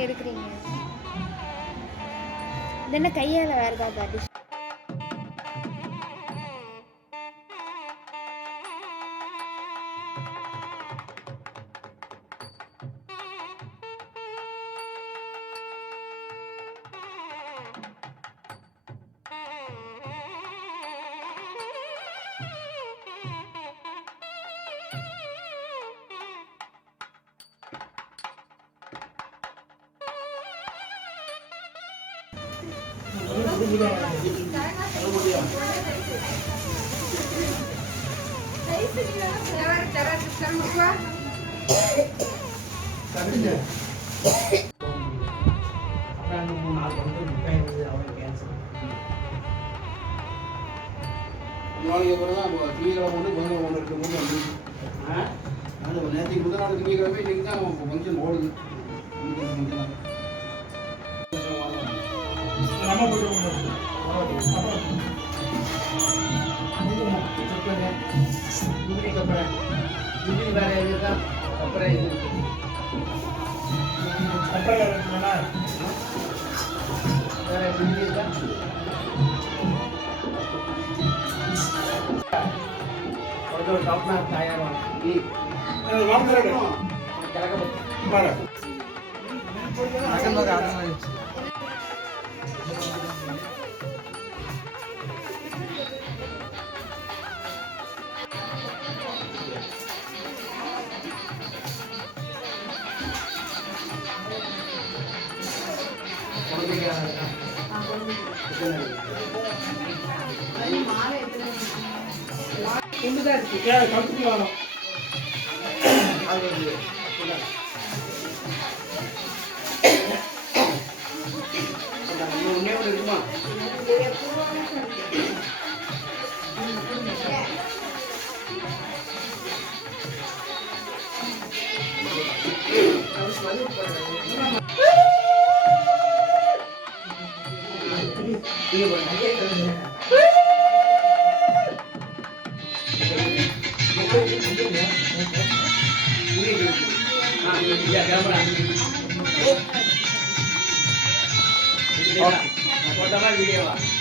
எடுக்கிறீங்க என்ன கையால வேற ஏதாவது நாளைக்கு அப்புறம் தான் திங்கக்கிழமை ஒன்று புதன்கிழமை ஒன்று இருக்கும்போது வந்து அது நேற்றுக்கு முதல் நாள் திங்கக்கிழமை இன்னைக்கு தான் ஃபங்க்ஷன் ஓடுது.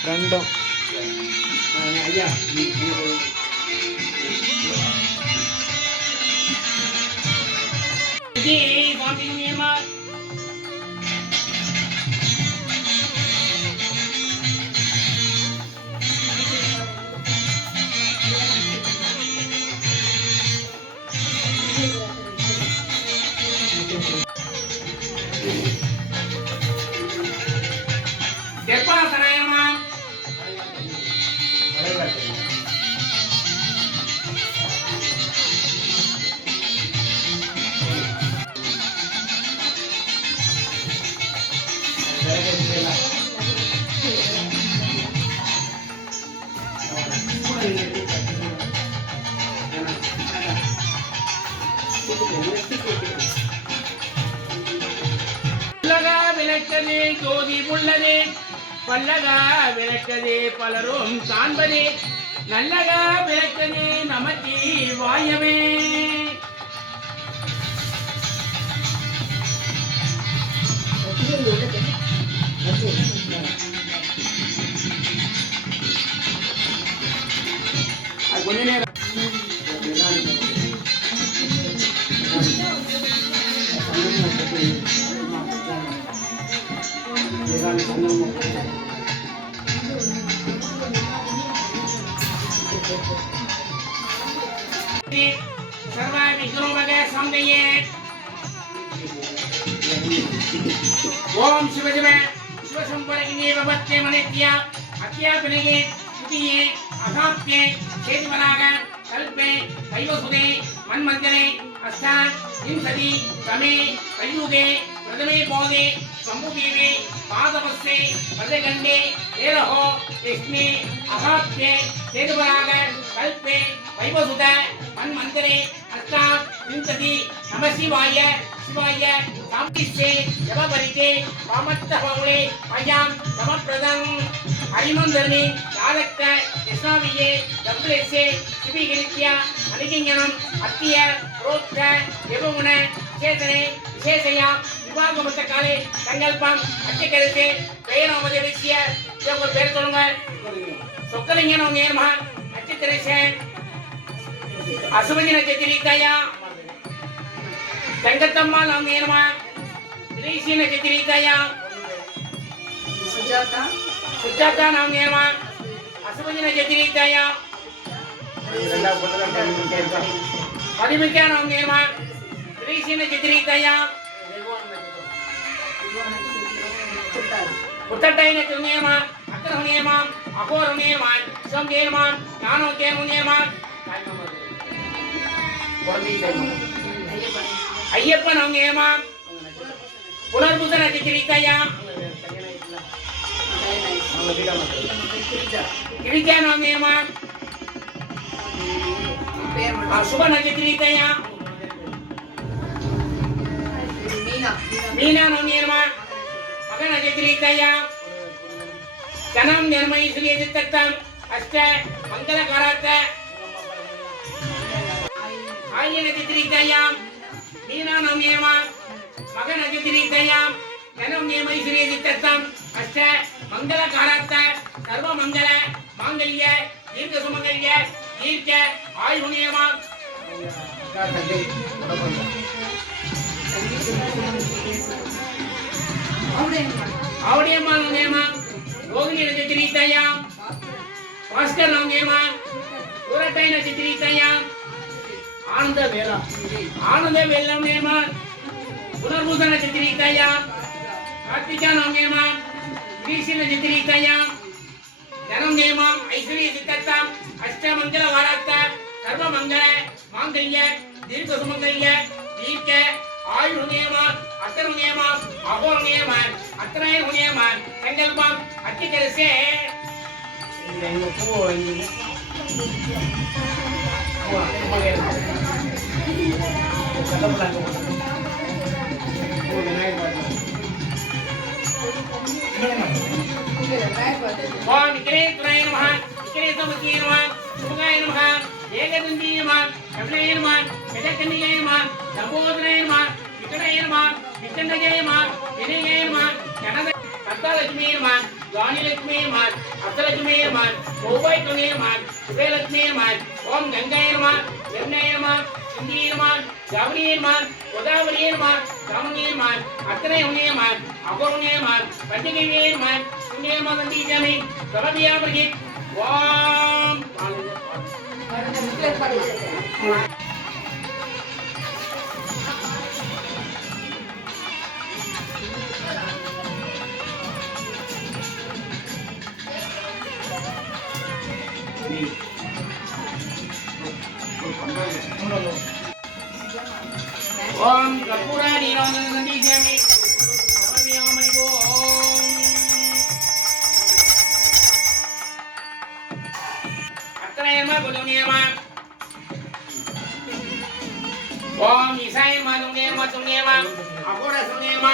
ரெண்டும் ஐயா விளக்கதே ஜோதி உள்ளதே பல்லகா விளக்கதே பலரும் காண்பதே நல்லகா விளக்கதே நமக்கே வாயவே கொஞ்ச நேரம் सर्व विघ्नोपग समदये ओम शिवजमे शिवसंपरगिने भवत्ते मनित्या अत्यापनगे सुतिये असाप्ते चेतवनाग कल्पे कैवसुदे मन्मन्दिरे अस्तान् विंशति तमे कलियुगे प्रथमे बोधे शम्भुदेवे पादपस्ते प्रजगण्डे तेरहो कृष्णे असाप्ते चेतवनाग कल्पे कैवसुद मन्मन्दिरे அஷ்டா விந்ததி நம சிவாய சிவாய சாம்பிஸ்தே ஜபபரிதே பாமத்தபௌளே பயாம் நமப்பிரதம் ஹரிமந்தர்மி யாதக்க யஸ்னாவியே டப்ளெஸ்ஸே சிபிகிரித்யா அனிகிஞனம் அத்திய ரோத்த யபகுண விசேஷனே விசேஷயா விவாகமுத்த காலே சங்கல்பம் அத்தியகரித்தே பெயரோமதேசிய உங்கள் பேர் சொல்லுங்க சொக்கலிங்கன் உங்க ஏர்மா நட்சத்திரேசன் அசுபதி நட்சத்திரித்தாயா தங்கத்தம்மா அவங்க ஏர்மா திரேசி நட்சத்திரித்தாயா சுஜாதா நாம் ஏர்மா அசுபதி நட்சத்திரித்தாயா மதிமிக்கா நாம் ஏர்மா திரேசி நட்சத்திரித்தாயா புத்தட்டைன துணியமா அக்கரணியமா அகோரணியமா சங்கேயமா ஞானோக்கேமுனியமா ஐயப்பன் அவங்கேயமா புனர்புத நட்சத்திரித்தாயா கிரிஜா நாமேயமா சுப நட்சத்திரித்தாயா மீனா நாமேயமா மகன் நட்சத்திரித்தாயா கணம் நிர்மய ஸ்ரீ சித்தம் அஷ்ட மங்களகராத்த ஆய நட்சத்திரித்தாயா மீனா நாமேயமா மகன் நட்சத்திரித்தாயா கணம் நிர்மய ஸ்ரீ சித்தம் அஷ்ட மங்களகராத்த சர்வ மங்கள மாங்கல்ய தீர்க்க சுமங்கல்ய தீர்க்க ஆயுர்நியமா आवड़ियम्मा नोनेमा रोगिणी नक्षत्रीताया भास्कर नोनेमा पुरटै नक्षत्रीताया आनंद वेला नोनेमा पुनर्भूत नक्षत्रीताया कार्तिका नोनेमा कृषि नक्षत्रीताया धनम नेमा ऐश्वर्य सिद्धता अष्ट मंगल वारात सर्व मंगल मांगल्य दीर्घ सुमंगल्य दीर्घ आयु नियमा अतर नियमा अहोर नियमा अत्रय नियमा संकल्पम अतिकरसे इंगो पो ओम इकरे तुराय नमः इकरे समती नमः सुगाय नमः ஏகதந்தி नमः கபிலே नमः கஜகன்னியே नमः லம்போதரே नमः விகடே नमः விகண்டஜே नमः வினயே नमः கனத கத்தலட்சுமி नमः ஜானிலட்சுமி नमः அஷ்டலட்சுமி नमः கோவைகுணே नमः சுபேலட்சுமி नमः ஓம் கங்காய नमः யமுனாய नमः சிந்தியே नमः ஜாவனியே नमः கோதாவரியே नमः ராமனியே नमः அத்தனை உனியே नमः அகோரனியே नमः பண்டிகையே नमः புண்ணியமா நந்தி ஜாமி சலபியா பிரகி ஓம் ओम कर्पूरा नीरोधन नंदी जमी समर्पयामि ओम अत्रयमा गुणनियमा ओम ईशायमा गुणनियमा अघोरा सुनियमा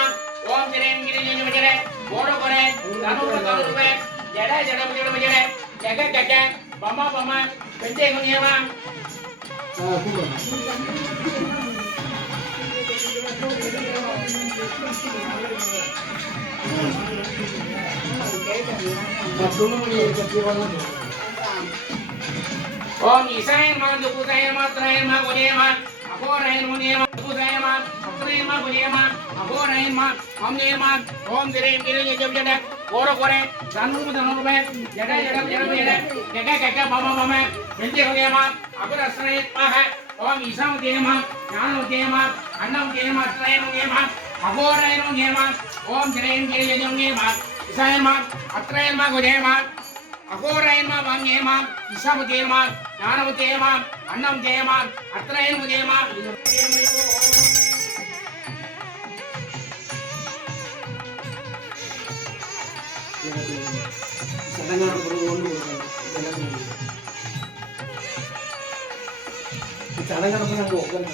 ओम जरेम गिरिजन मजरे बोरो करे दानुर दानुरे जड़ा जड़ा मजरे जगह जगह बमा बमा पंचे गुणनियमा ओम ईशाय नमः दुपुताय नमः त्राय नमः गुणे नमः अघोराय नमः दुपुताय नमः अत्राय नमः गुणे नमः अघोराय नमः ओम नमः ओम दिरेम गिरिजन जब ओरो करे दानुर दानुरे जड़ा जड़ा जड़ा जगह जगह बमा बमा पंचे गुणनियमा अघोराय नमः ओम ईशाम देमा ज्ञानो देमा अन्नम देमा त्रयम देमा अघोरायनो देमा ओम जरेम गिरिजन देमा ईशायमा अत्रयमा गुदेमा अघोरायमा वांगेमा ईशाम देमा ज्ञानो देमा अन्नम देमा अत्रयम देमा सदंगार गुरुवोंडु सदंगार गुरुवोंडु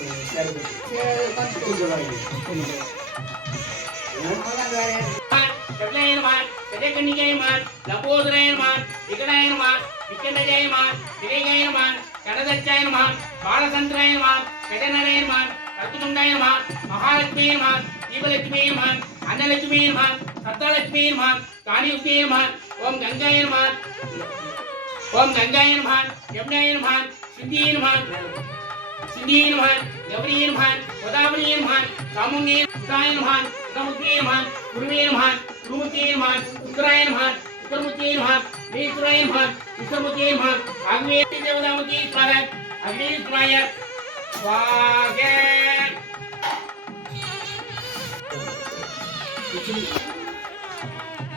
கபிலேயனுமான் கஜகன்னிகையுமான் லம்போதரேயனுமான் விகடேயனுமான் விக்கண்டஜேயனுமான் திரேகேயனுமான் கடதச்சாயனுமான் பாலசந்திரேயனுமான் கடனரேயனுமான் கர்த்துகுண்டாயனுமான் மகாலட்சுமியனுமான் தீபலட்சுமியனுமான் அன்னலட்சுமியனுமான் சத்தலட்சுமியனுமான் காணியுக்தியனுமான் ஓம் கங்காயனுமான் யமுனாயனுமான் சிந்தியனுமான் கௌரியனுமான் கோதாவரியனுமான் காமுங்கேயனுமான் உதமுத்தியனுமான் குருவியனுமான் குருமுத்தியனுமான் உத்தராயனுமான் உத்தரமுத்தியனுமான் வீசுராயனுமான் விஸ்வமுத்தியனுமான் அக்னே தேவதாமுத்தியஸ்வர அக்னேஸ்வராய ஸ்வாக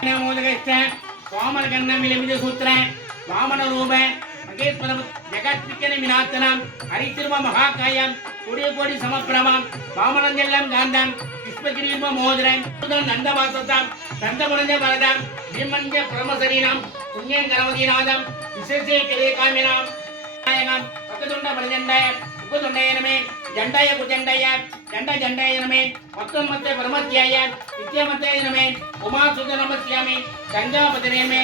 நமோதகஸ்த சோமரகண்ணமிலமித சூத்திர வாமன ரூப மகேஸ்வரம் ஜெகத்விக்கன விநாத்தனம் ஹரித்திரும மகாகாயம் கொடிய கோடி சமப்பிரமம் வாமனஞ்செல்லம் காந்தம் விஸ்வகிரீம மோதிரம் நந்தவாசத்தம் தந்தமுனஞ்ச வரதம் பீமஞ்ச பிரமசரீனம் புண்ணியம் கணபதிநாதம் விசேஷே கிரே காமினாம் நாயகம் பக்கதுண்ட பலஜண்டாய உபதுண்டயனமே ஜண்டாய குஜண்டாய ஜண்டயனமே மத்தன்மத்த பரமத்யாய நித்யமத்தயனமே உமாசுத நமஸ்யாமி கங்காபதனமே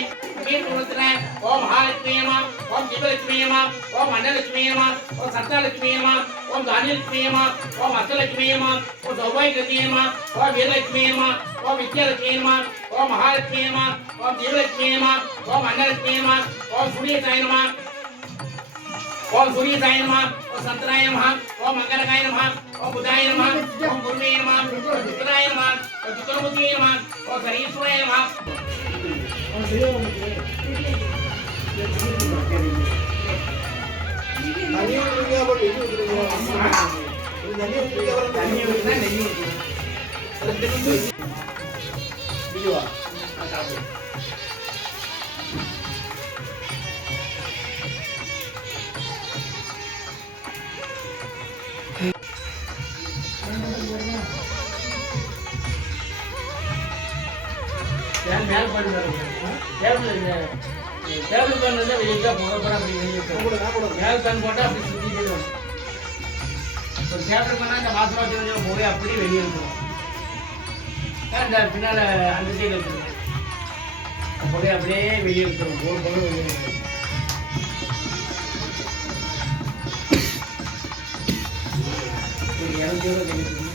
ஓம் மகாலட்சுமியமா ஓம் ஜீவலட்சுமியமா ஓம் அன்னலட்சுமியமா ஓம் சத்தலட்சுமியமா ஓம் தானியலட்சுமியமா ஓம் அஷ்டலட்சுமியமா ஓம் சௌபாகியலட்சுமியமா ஓம் வீரலட்சுமியமா ஓம் வித்யாலட்சுமியமா ஓம் மகாலட்சுமியமா ஓம் ஜீவலட்சுமியமா ஓம் அன்னலட்சுமியமா ஓம் சூரியசாயனமா ஓம் சூரியசாயனமா ஓம் சந்தனாயனமா ஓம் மங்களகாயனமா ஓம் புதாயனமா ஓம் குருவேயனமா ஓம் சுக்கராயனமா ஓம் சுக்கரமுத்தியனமா ஓம் சரீஸ்வராயனமா மேல் பண்ணுறது டேபிள் பண்ணது வெளியே போட அப்படி வெளியே மேல் கண் போட்டால் அப்படி சுற்றிட்டே வரும். ஒரு டேபிள் பண்ணால் இந்த மாசம் வச்சு போய் அப்படி வெளியே இருக்கும். இந்த பின்னால் அந்த சைடு வச்சுருக்கேன் போய் அப்படியே வெளியே இருக்கும். ஒரு பொருள் வெளியே இருக்கும். €200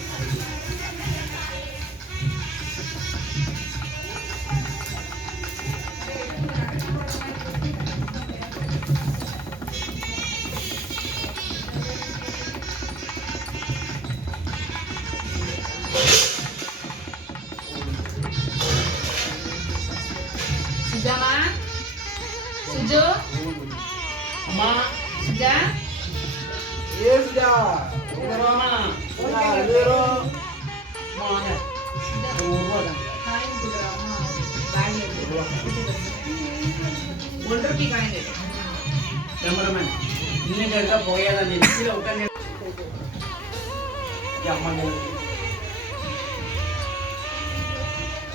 Sudah, Ma? Sudah? அம்மா Sudah? sudah. அம்மா வாங்க. Kain sudah, Ma. Banyak. Rp1 kain deh. Cameraman இன்னைக்கு இருக்கா போயாத அந்த கீழே உட்காந்து அம்மா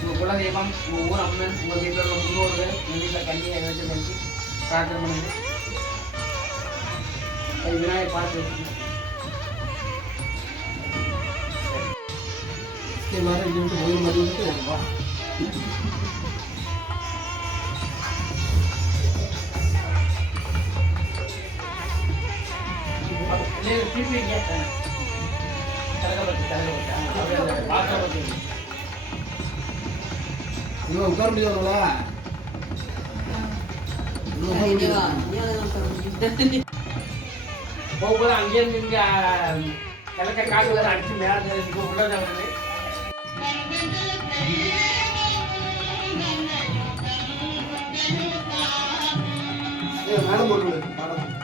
உங்கள் குலதெய்வம் உங்கள் ஊர் அம்மன் உங்கள் வீட்டில் உள்ள முன்னோர்கள் உங்கள் வீட்டில் கண்ணி ஏதாச்சும் வச்சு பிரார்த்தனை பண்ணுங்க. அது விநாயகர் பார்த்து வச்சுக்கோங்க. इसके बारे में जो वही मौजूद है वाह திருப்பி இவன் உட்கார முடியாதுல்ல போகும்போது அங்கேருந்து இங்கே கிழக்க காட்டு வர அடிச்சு மேலே உள்ளதை வந்து மேடம் போட்டு மேடம்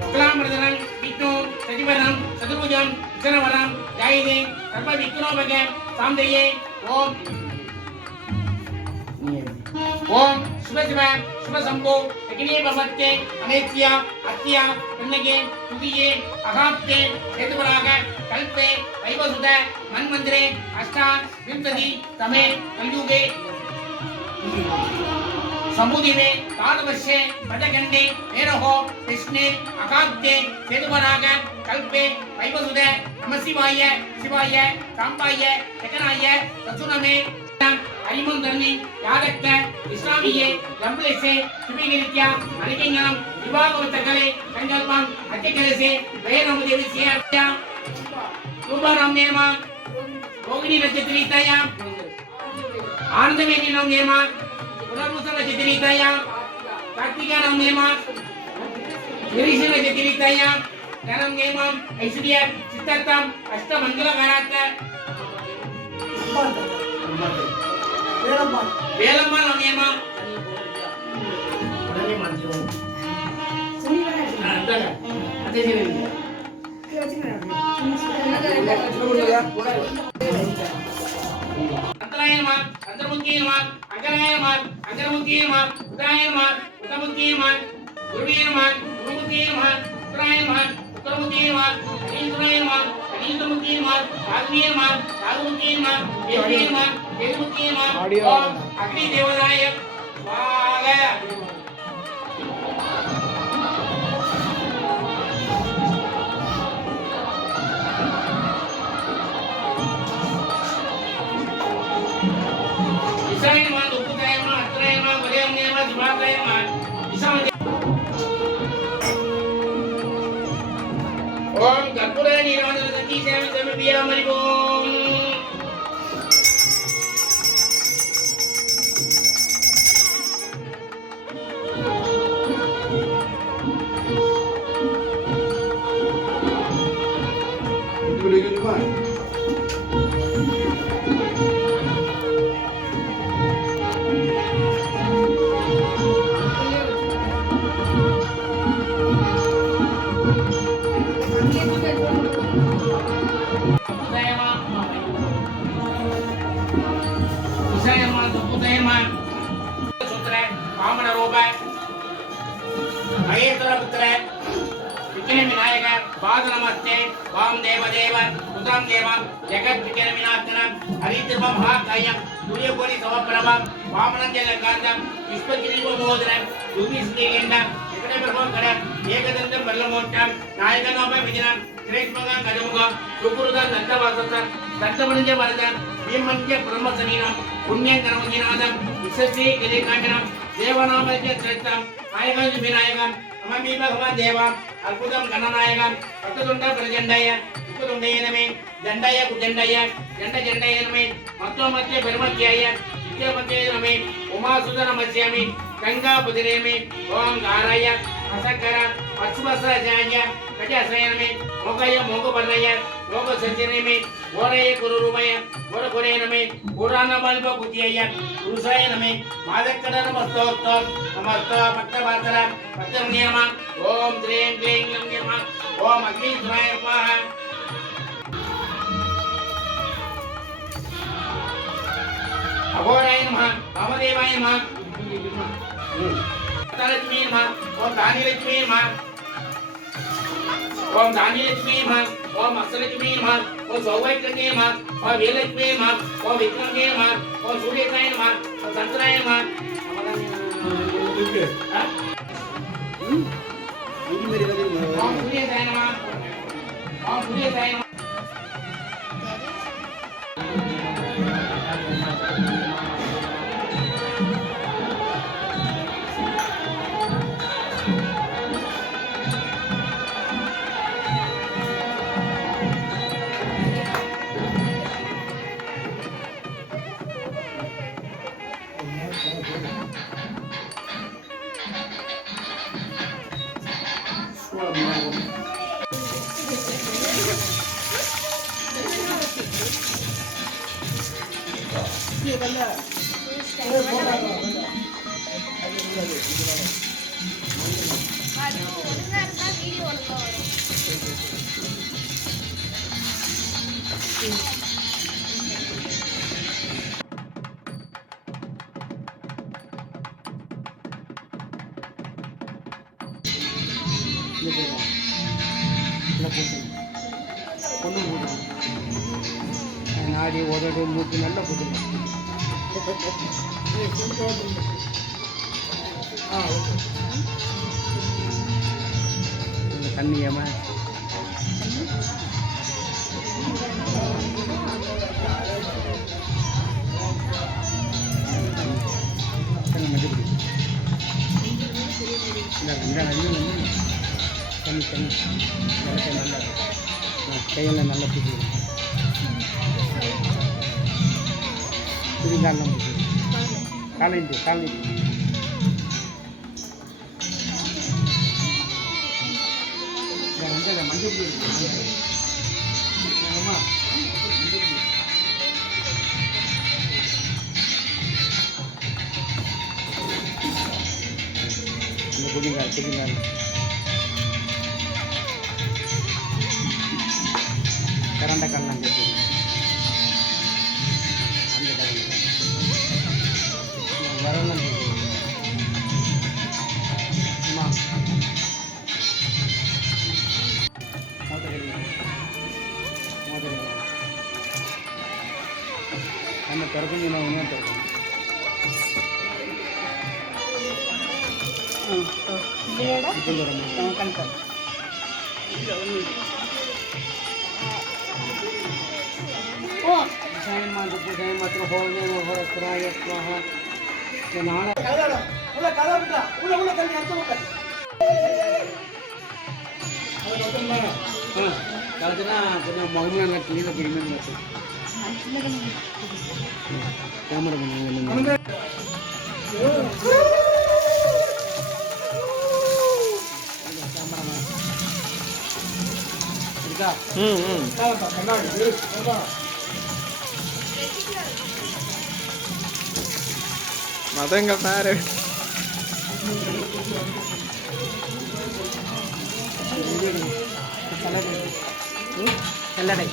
முகலாமிருதனம் விஷ்ணு சதிவரம் சதுர்புஜம் விசனவரம் ஜாயிதே சர்வ விக்னோபக சாந்தையே ओम ओम शुभ शिव शुभ शंभो अग्नि भवत्ते अनेत्या अत्या कन्नगे तुदिये अगाप्ते हेतुवराग कल्पे वैवसुत मन्वंतरे अष्टान विंशति तमे कलयुगे समुदिने कालवर्षे पदगंडे मेरहो कृष्णे अगाप्ते हेतुवराग कल्पे वैवसुत नमः शिवाय शिवाय सांबाय जगनाय ससुनमे अरिमं धर्मी यादक्क इस्लामिये लंबलेसे सुबीगिरित्या अलिकिंगनम विभागवतकले संकल्पम अत्यकलेसे वैरम देविसे अर्त्या शुभराम नेमा रोगिणी नक्षत्रीतया आनंदवेणी नाम नेमा पुनर्मुसल नक्षत्रीतया कार्तिका नाम नेमा गिरीश नक्षत्रीतया धनम नेमा ऐश्वर्य चित्तम अष्टमंगलकारात् வேலம்மா நாமேமா உடனே மாத்திரோம் அந்தங்க அதே சரிங்க அந்தராயமா அந்தர்முக்கியமா அங்கராயமா அங்கரமுக்கியமா உதராயமா உதமுக்கியமா குருவியமா குருமுக்கியமா உதராயமா உத்தரமுக்கியமா அனீந்திராயமா அனீந்திரமுக்கியமா ராகுவியமா ராகுமுக்கியமா தேவியமா தேவமுக்கியமா ஓம் அக்னி தேவதாய வாக இசாயமா துப்புதாயமா அத்ராயமா வலயம்யமா சுபாதாயமா இசாம ஓம் கற்பூர நீராஜன சக்தி சேவை சமர்ப்பியா மரிவோம் वाम देव देव उदम देवम जगत विक्रम विनाशनम हरिद्रम महाकायम सूर्यकोटि समप्रभम वामनं जलकांतम विश्वकिरीव मोदनम भूमि स्त्रीलिंगम एकड़े प्रभव कड़ एकदंतम बल्लमोट्टम नायकनोप विजनम श्रेष्ठमंगं कजमुगम सुकुरुदं दंतवाससं दंतमणिज वरदं भीमंज ब्रह्मसनीनम पुण्यं कर्मजिनादं विश्वश्री गिरिकांचनम देवनामज श्रेष्ठम नायकं विनायकं नमामि भगवान् देवं अद्भुतं गणनायकं भक्तुण्ड प्रचण्डाय उपतुण्डयनमे दण्डाय कुदण्डाय दण्डजण्डायनमे मत्वमत्य परमत्याय नित्यमत्यायनमे उमासुतनमस्यामि गंगापुदिरेमि ओम गाराय असकर अश्वसराजाय गजसयनमे मोगय मोगवर्णय लोकसंजनमे ओरय गुरुरूपय गुरुकुरेनमे पुराणमल्प बुद्धिय गुरुसायनमे मादक्कडन मस्तोत्तम नमस्त भक्तवासर भक्तमुनियम ओम द्रीं क्लीं नमः ओम अग्निध्वाय नमः अघोराय नमः वामदेवाय नमः लक्ष्मी नमः ओम धान्यलक्ष्मी नमः ओम धान्यलक्ष्मी नमः ओम अक्षलक्ष्मी नमः ओम सौभाग्यलक्ष्मी नमः ओम वीरलक्ष्मी नमः ओम विक्रमलक्ष्मी नमः ओम सूर्यकाय नमः ओम चंद्राय नमः ओम सूर्यकाय नमः ओम सूर्यकाय नमः இந்த போயிடும் நல்லா போட்டு கொண்டு போட்டுருங்க. நாடி உதடு மூக்கு நல்லா போட்டுருங்க. தண்ணி ஏமா தண்ணி தண்ணி நல்லா கையெல்லாம் நல்லா பிடிக்கும். புரிஞ்சாலும் காலையில் காலையில் மஞ்சள் பொடி ஆமா இந்த குடிங்கால் குடிங்கால் கரண்ட கல்லாம் கேட்டு அந்த கரண்ட் வரலாம் அம்மா அந்த திறக்கணும் நான் ஒன்றும் திறக்கணும். கன்ஃபார்ம் ಮಾತ್ರ ಹೋಗಿ ನಾಳೆ ಮಗನ ಕ್ಲೀನ ಬಿಡಿ ಕ್ಯಾಮರಾ ಬಂದ மதங்க பாரு கல்லடை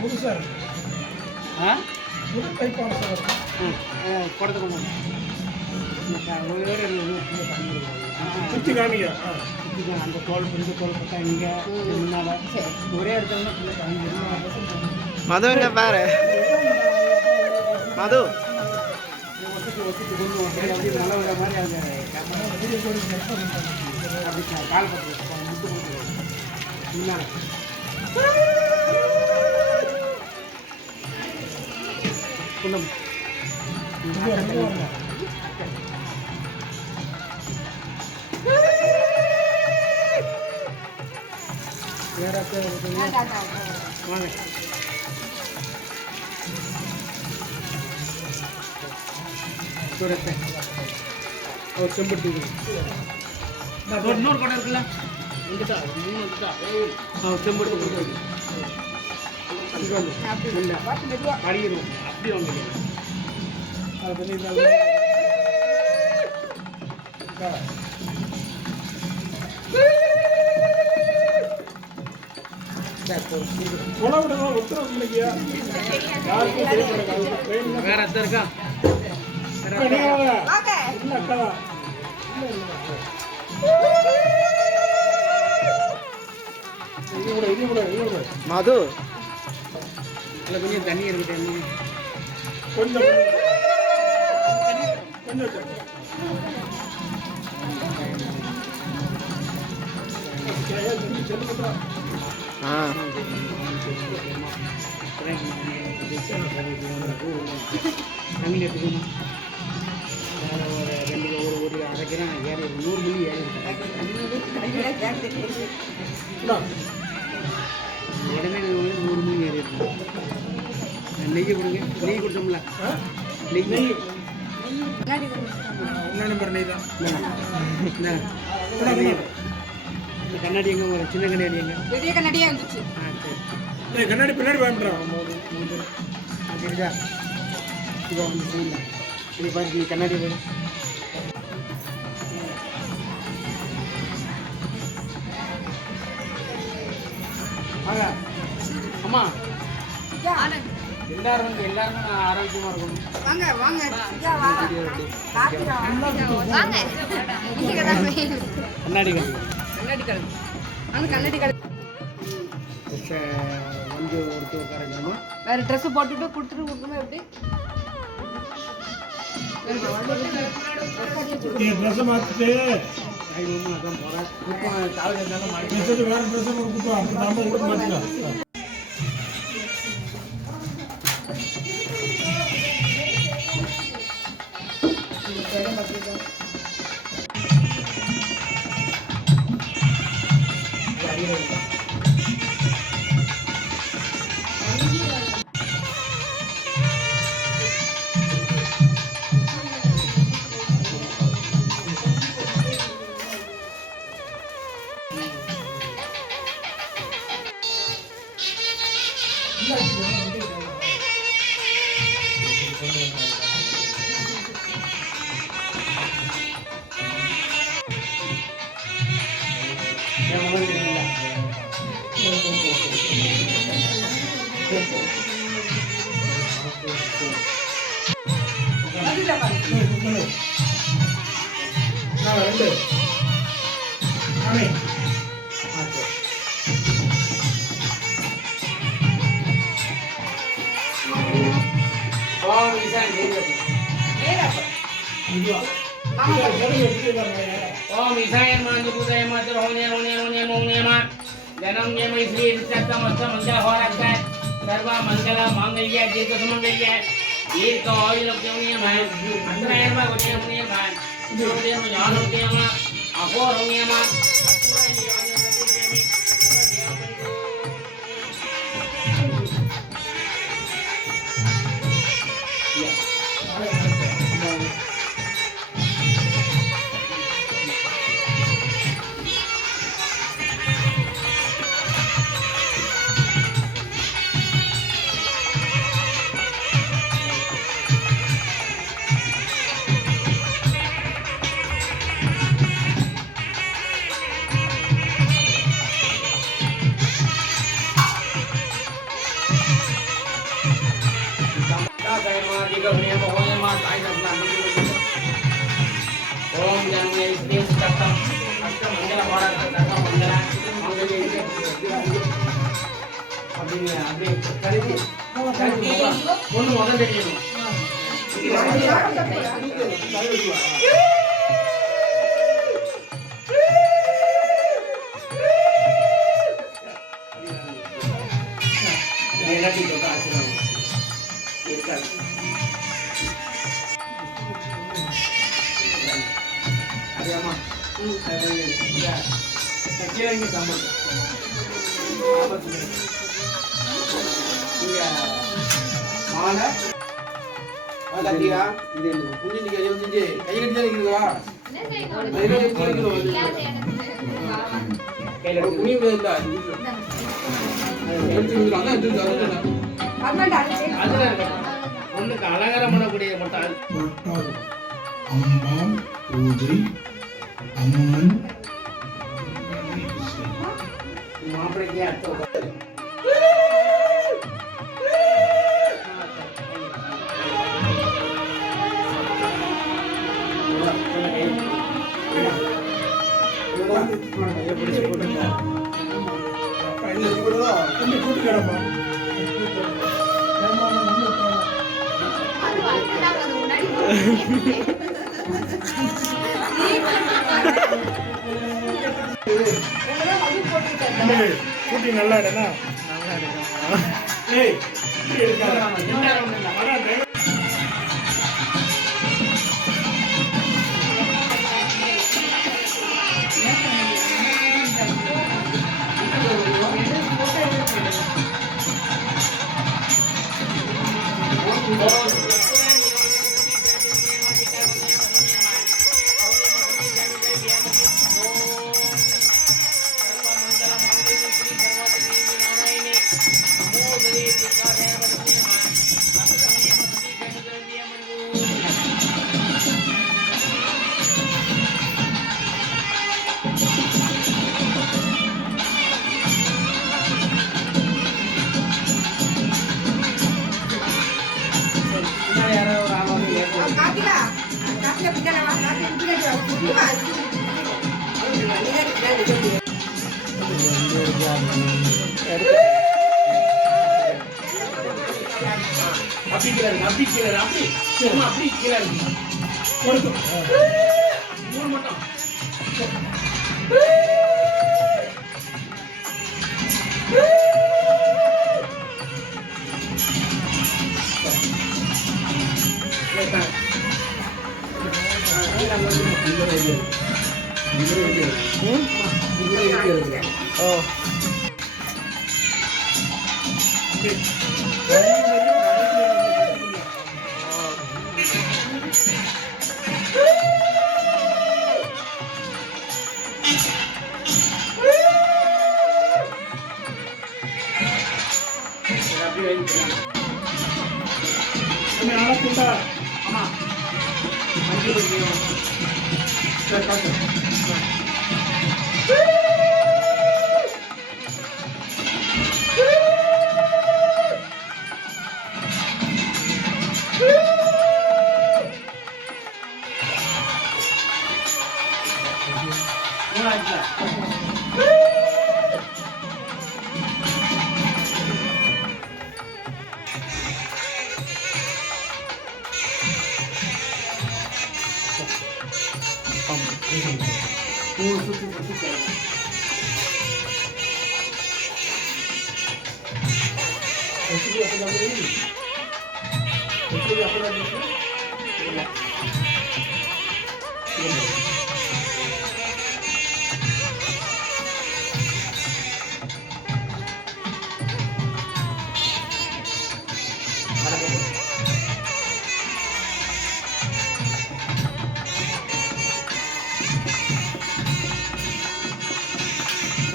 புதுசா புது டைப்பான கொடுத்து சுற்றி காமிங்க அந்த தோல் புரிஞ்ச தோல் பட்டா இங்கே முன்னால் ஒரே இடத்துல மதுங்க பாரு மது அப்படி நல்ல விட மாதிரி அந்த அப்படி கால் பட்டு முட்டு போட்டு முன்னால் குண்டம் வாங்க செம்பட்டு இன்னொரு படம் இருக்குல்ல செம்பட்டு அடிக்கிறோம் அப்படி வாங்க அதை பண்ணி வேற எத்தனை இருக்கா மது அதில் கொஞ்சம் தண்ணி இருக்கட்டும் கொஞ்சம் கொஞ்சம் தண்ணி எடுத்துக்கணும் ஒரு ரெண்டு ஒரு அரை கிலோ ஏறி 100 மில்லி ஏறி உடனே 100 மில்லி ஏறி இருக்கும். நெய் கொடுங்க நெய் கொடுத்தோம்ல நெய் என்ன நம்பர் நெய் தான் இந்த கண்ணாடி எங்க ஒரு சின்ன கண்ணாடி எங்க பெரிய கண்ணாடியா இருந்துச்சு. சரி கண்ணாடி பின்னாடி பயன்படுறான் சரிதா இது பாரு கண்ணாடி பாரு. வாங்க அம்மா எல்லாரும் ஆரோக்கியமா இருக்கணும். வாங்க வாங்க வாங்க நீங்க தான் main. கண்ணாடி கண்ணாடி கலர் அந்த கண்ணாடி கலர் வந்து ஒருத்தர் உட்காரங்க. வேற Dress போட்டுட்டு கொடுத்துட்டு எப்படி ட்ரெஸ் மாற்றிட்டு அதான் போகிறேன். இப்போ காலேஜ் இருந்தாலும் மாறி ட்ரெஸ் வேறு ட்ரெஸ் கொடுப்போம். அப்புறம் நம்ம கூட மாற்றிக்கலாம். ओम ईशान मांजु बुदाय मातर होने होने होने होने मान जन्म ये में श्री सत्य मस्त मंगल हो रखता है सर्व मंगल मांगल्य जीत सुमंगल्य दीर्घ आयु होने मान अंतराय में होने मान जो देव में जान होते हैं अघोर होने मान ओम जन्मे श्री सत्तम अष्ट मंगल होरा सर्व मंगल मंगल अभी अभी करेंगे बोलो मदद देखिए मेरा भी तो आशीर्वाद एक का अरे अम्मा या कचेरेंगे सामान आवाज में या माला वाला दिया இது புள்ளி நீங்க எழுதிஞ்சு கை கட்டி இருக்குதா கையில எடுத்து கையில புள்ளி இல்ல எடுத்து அதான் எடுத்து அதுல ஒண்ணுக்கு அலங்காரம் பண்ணக்கூடிய மட்டால் அம்மா பூஜை அம்மன் மாப்பிளைக்கு அர்த்தம் கூட்டி நல்லா இடனா ஏய் அப்படி கீழே இருக்கு, அப்படி கீழே இருக்கு, அப்படி சும்மா அப்படி கீழே இருக்கு. மூணு மட்டும். ஆமா அஞ்சு பேர் சரி காட்டு.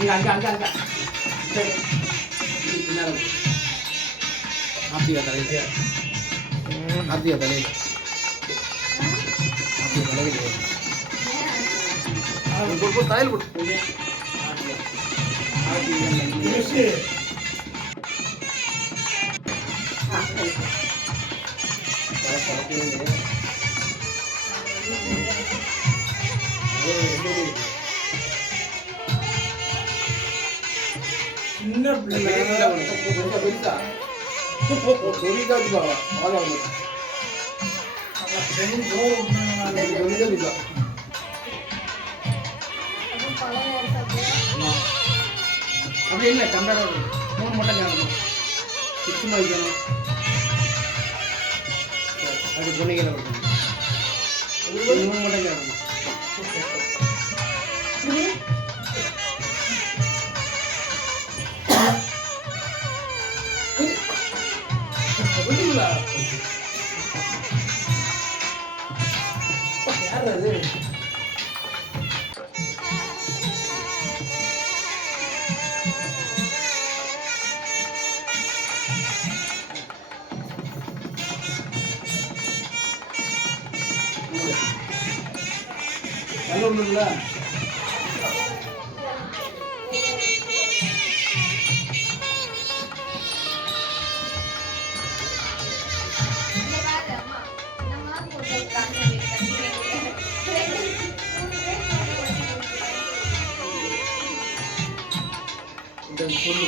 அங்க சரி ஆத்தியா தலையில ஆத்தியா தலையில தலையில் போட்டு சின்ன பிள்ளை அப்படி இல்லை டம்ளர் மூணு மட்டும் கேட்கணும் சுத்தமாக வைக்கணும் அப்படி பொண்ணுகளை வைக்கணும் மூணு மட்டும் கேட்கணும் யார் அது ஒண்ணுங்கள இந்த பொண்ணு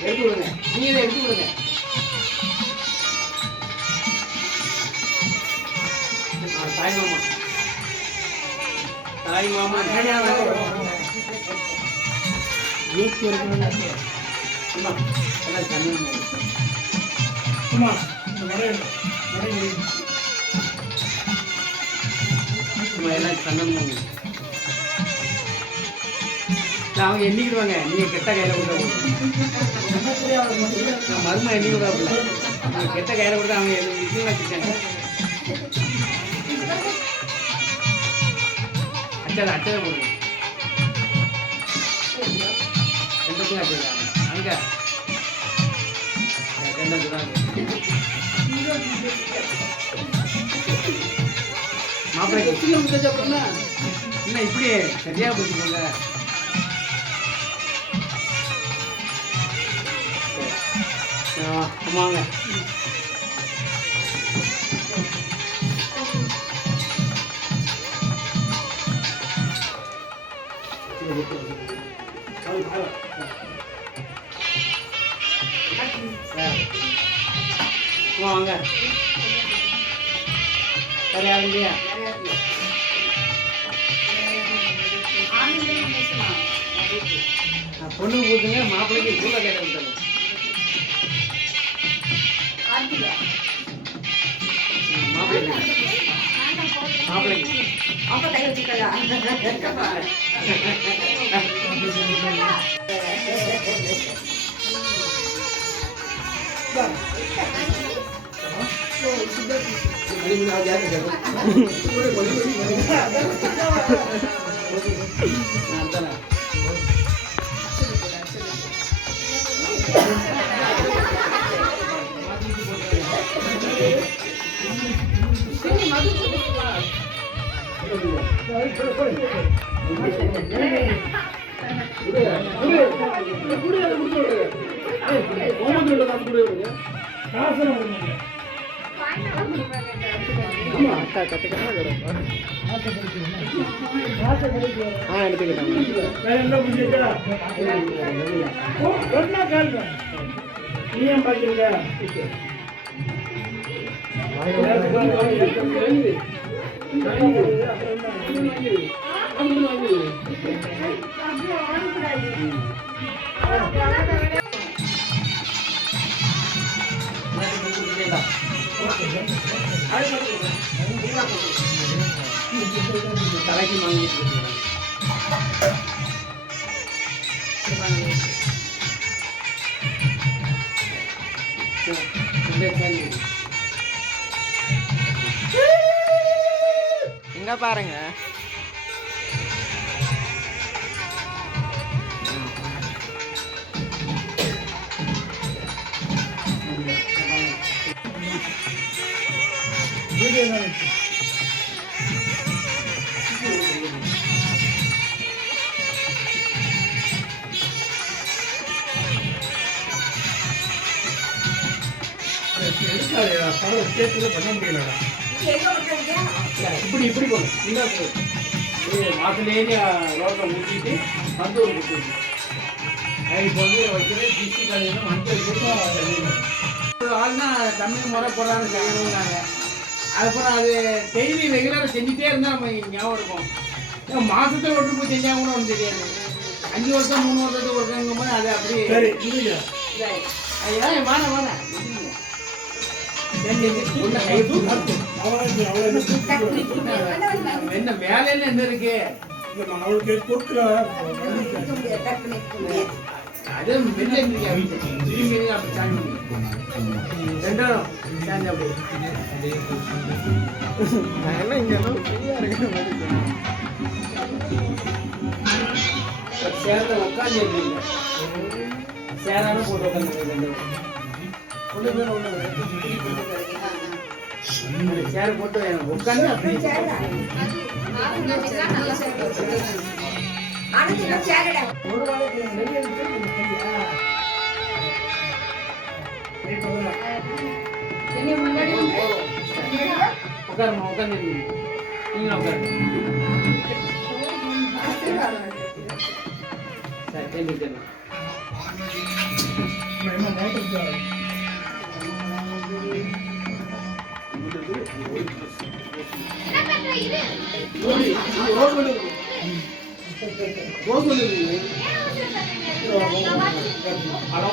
எடுத்து விடுங்க நீங்க இதை எடுத்து விடுங்க தாய் மாமா தாய் மாமா ஏற்றி இருக்கணும் எல்லாம் தண்ணி அம்மா நடை எல்லாம் சந்தனம் அவங்க எண்ணிக்கிடுவாங்க நீங்க கெட்ட கையில கொடுத்தா மருமை எண்ணி விடாப்புல அவங்க கெட்ட கையில கொடுத்தா அவங்க விஷயம் வச்சுட்டாங்க அச்சதை அச்சதை போடுங்க ரெண்டுக்கும் அச்சதா அங்க ரெண்டு தான் மாப்பிள்ளை என்ன இப்படி சரியா போச்சுக்கோங்க ஆமாங்க வாங்க. வேற யாரும் இல்லையா? பொண்ணு பூத்துங்க, மாப்பிள்ளைக்கு கூட கேட்க விட்டாங்க. மாப்பிள்ளைக்கு அப்ப கை வச்சுக்கலாம். தலைக்கு வாங்கிட்டு இங்க பாருங்க. படம் கேட்கல பண்ண முடியலடா. இப்படி இப்படி போகணும். இந்த வாசலேயே ரோட்டை ஊற்றிட்டு மருத்துவம் கொடுத்துருக்கு. இப்போ வந்து வைக்கிறேன் டிஸ்டி காலையில் மருத்துவம் ஒரு ஆள்னா தமிழ் முறை போடுறாங்க செய்யணுங்கிறாங்க. அதுக்கப்புறம் அது டெய்லி ரெகுலராக செஞ்சுட்டே இருந்தால் நம்ம ஞாபகம் இருக்கும். மாதத்தை ஒட்டு போய் செஞ்சால் கூட ஒன்றும் தெரியாது. 5 வருஷம் 3 வருஷத்துக்கு ஒருக்குங்கும் போது அது அப்படியே அதுதான் வாங்க என்ன வேலையில என்ன இருக்கு? அவளுக்கு கொடுக்குற அது ரெண்டாயிரம் சேர்ந்த உட்காந்து சேரான போட்டு உட்காந்து சேர் போட்டு உட்காந்து அப்படி உட்காருமா உட்காந்து நீங்களும் உட்காரு. சரி தெரிஞ்சுக்கலாம். ஹலோ